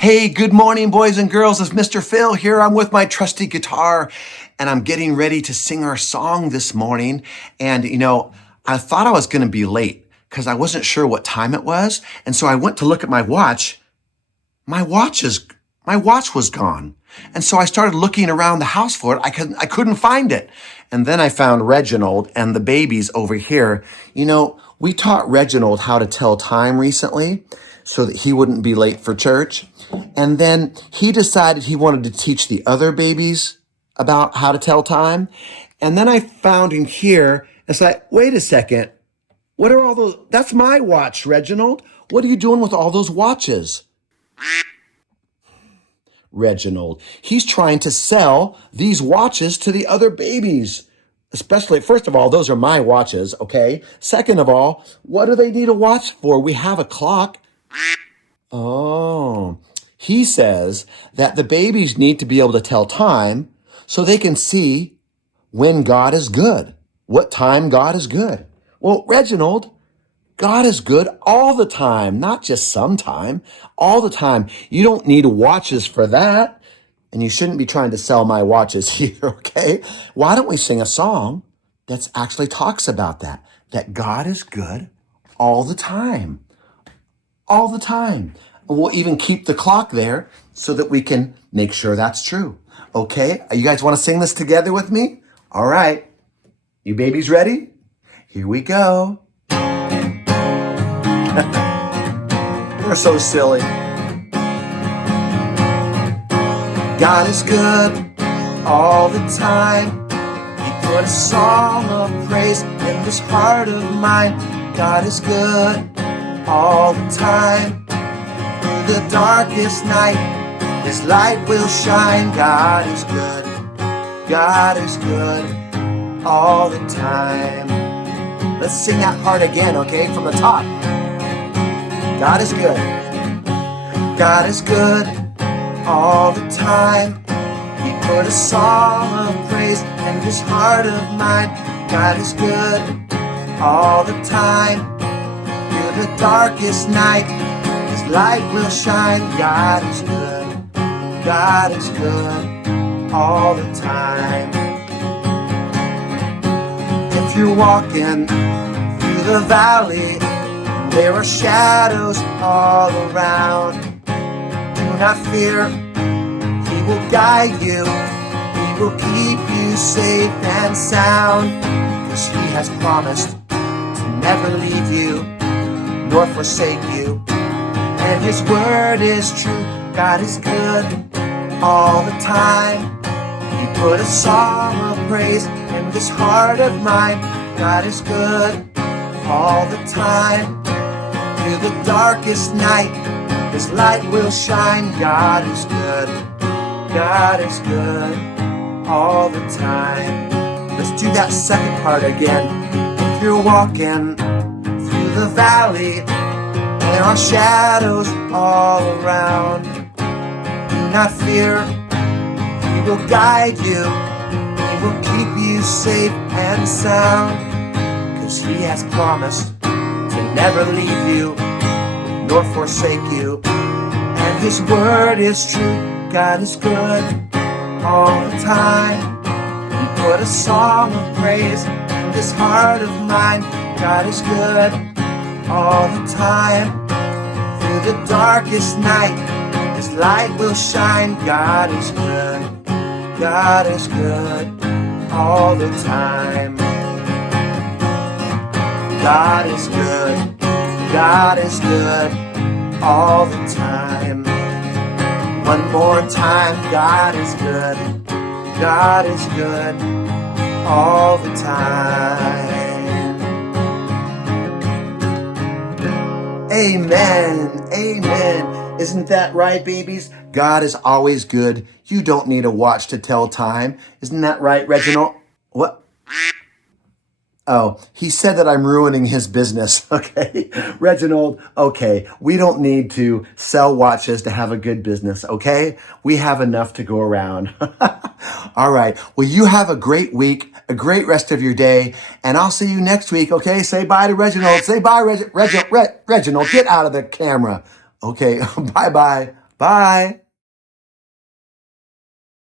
Hey, good morning, boys and girls. It's Mr. Phil here. I'm with my trusty guitar and I'm getting ready to sing our song this morning. And, I thought I was going to be late because I wasn't sure what time it was. And so I went to look at my watch. My watch was gone. And so I started looking around the house for it. I couldn't find it. And then I found Reginald and the babies over here. We taught Reginald how to tell time recently so that he wouldn't be late for church. And then he decided he wanted to teach the other babies about how to tell time. And then I found him here. It's like, wait a second. What are all those? That's my watch, Reginald. What are you doing with all those watches? Reginald, he's trying to sell these watches to the other babies. Especially, first of all, those are my watches, okay? Second of all, what do they need a watch for? We have a clock. Oh, he says that the babies need to be able to tell time so they can see when God is good, what time God is good. Well, Reginald, God is good all the time, not just sometime, all the time. You don't need watches for that. And you shouldn't be trying to sell my watches either, okay? Why don't we sing a song that actually talks about that God is good all the time, all the time. And we'll even keep the clock there so that we can make sure that's true. Okay, you guys want to sing this together with me? All right, you babies ready? Here we go. We're so silly. God is good all the time. He put a song of praise in this heart of mine. God is good all the time. Through the darkest night, His light will shine. God is good. God is good all the time. Let's sing that part again, okay? From the top. God is good. God is good all the time. He put a song of praise in this heart of mine. God is good all the time. Through the darkest night, His light will shine. God is good. God is good all the time. If you're walking through the valley, there are shadows all around. Do not fear, He will guide you. He will keep you safe and sound. Because He has promised to never leave you nor forsake you. And His word is true. God is good all the time. He put a song of praise in this heart of mine. God is good all the time. Through the darkest night, His light will shine. God is good. God is good all the time. Let's do that second part again. If you're walking through the valley, there are shadows all around. Do not fear, He will guide you. He will keep you safe and sound. Because He has promised to never leave you nor forsake you. And His word is true. God is good all the time. He put a song of praise in this heart of mine. God is good all the time. Through the darkest night, His light will shine. God is good. God is good all the time. God is good. God is good all the time. One more time. God is good. God is good all the time. Amen. Amen. Isn't that right, babies? God is always good. You don't need a watch to tell time. Isn't that right, Reginald? What? Oh, he said that I'm ruining his business. Okay. Reginald, okay. We don't need to sell watches to have a good business. Okay. We have enough to go around. All right. Well, you have a great week, a great rest of your day, and I'll see you next week. Okay. Say bye to Reginald. Say bye, Reginald. Get out of the camera. Okay. Bye bye. Bye.